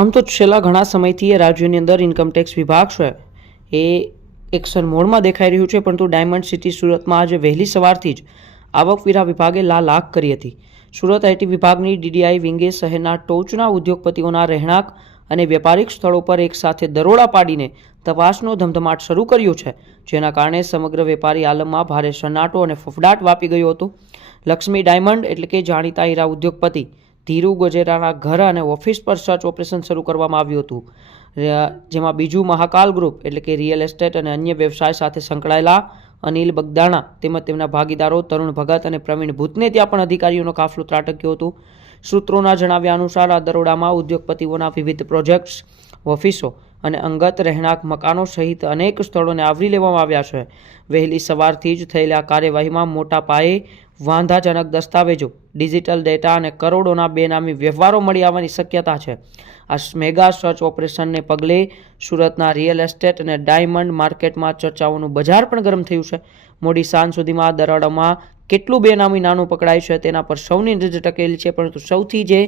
આમ તો છેલ્લા ઘણા સમયથી રાજ્યની અંદર ઇન્કમટેક્સ વિભાગ છે એ એક્શન મોડમાં દેખાઈ રહ્યું છે, પરંતુ ડાયમંડ સિટી સુરતમાં આજે વહેલી સવારથી જ આવકવેરા વિભાગે લાખ કરી હતી. સુરત આઈટી વિભાગની ડીડીઆઈ વિંગે શહેરના ટોચના ઉદ્યોગપતિઓના રહેણાંક અને વેપારિક સ્થળો પર એકસાથે દરોડા પાડીને તપાસનો ધમધમાટ શરૂ કર્યો છે, જેના કારણે સમગ્ર વેપારી આલમમાં ભારે સન્નાટો અને ફફડાટ વ્યાપી ગયો હતો. લક્ષ્મી ડાયમંડ એટલે કે જાણીતા હીરા ઉદ્યોગપતિ ધીરુ ગજેરાના ઘર અને ઓફિસ પર સર્ચ ઓપરેશન શરૂ કરવામાં આવ્યું હતું, જેમાં બીજું મહાકાલ ગ્રુપ એટલે કે રિયલ એસ્ટેટ અને અન્ય વ્યવસાય સાથે સંકળાયેલા અનિલ બગદાણા તેમજ તેમના ભાગીદારો તરુણ ભગત અને પ્રવીણ ભૂતને ત્યાં પણ અધિકારીઓનો કાફલો ત્રાટક્યો હતો. સૂત્રોના જણાવ્યા અનુસાર આ દરોડામાં ઉદ્યોગપતિઓના વિવિધ પ્રોજેક્ટ્સ, ઓફિસો અને અંગત રહેણાંક મકાનો સહિત અનેક સ્થળોને આવરી લેવામાં આવ્યા છે. વહેલી સવારથી જ થયેલા કાર્યવાહીમાં મોટા પાયે વાંધાજનક દસ્તાવેજો, ડિજિટલ ડેટા અને કરોડોના બેનામી વ્યવહારો મળી આવવાની શક્યતા છે. આ મેગા સર્ચ ઓપરેશનને પગલે સુરતના રિયલ એસ્ટેટ અને ડાયમંડ માર્કેટમાં ચર્ચાઓનું બજાર પણ ગરમ થયું છે. મોડી સાંજ સુધીમાં દરોડામાં કેટલું બેનામી નાણું પકડાય છે તેના પર સૌની નજર ટકેલી છે, પરંતુ સૌથી જે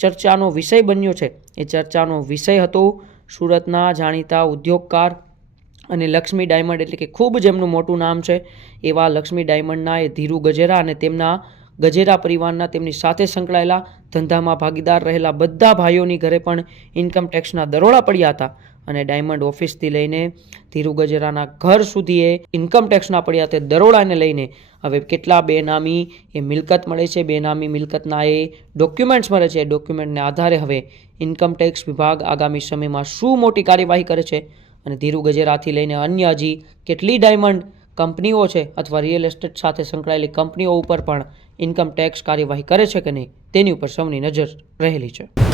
ચર્ચાનો વિષય બન્યો છે એ ચર્ચાનો વિષય હતો સુરતના જાણીતા ઉદ્યોગકાર અને લક્ષ્મી ડાયમંડ એટલે કે ખૂબ જેમનું મોટું નામ છે એવા લક્ષ્મી ડાયમંડના એ ધીરુ ગજેરા અને તેમના ગજેરા પરિવારના તેમની સાથે સંકળાયેલા ધંધામાં ભાગીદાર રહેલા બધા ભાઈઓની ઘરે પણ ઇન્કમટેક્સના દરોડા પડ્યા હતા. અને ડાયમંડ ઓફિસથી લઈને ધીરુ ગજેરાના ઘર સુધી એ ઇન્કમટેક્સના પડ્યા તે દરોડાને લઈને હવે કેટલા બેનામી એ મિલકત મળે છે, બેનામી મિલકતના એ ડોક્યુમેન્ટ્સ મળે છે. ડોક્યુમેન્ટને આધારે હવે ઇન્કમટેક્સ વિભાગ આગામી સમયમાં શું મોટી કાર્યવાહી કરે છે અને ધીરુ ગજેરાથી લઈને અન્ય હજી કેટલી ડાયમંડ કંપનીઓ છે અથવા રિયલ એસ્ટેટ સાથે સંકળાયેલી કંપનીઓ ઉપર પણ ઇન્કમટેક્સ કાર્યવાહી કરે છે કે નહીં તેની ઉપર સૌની નજર રહેલી છે.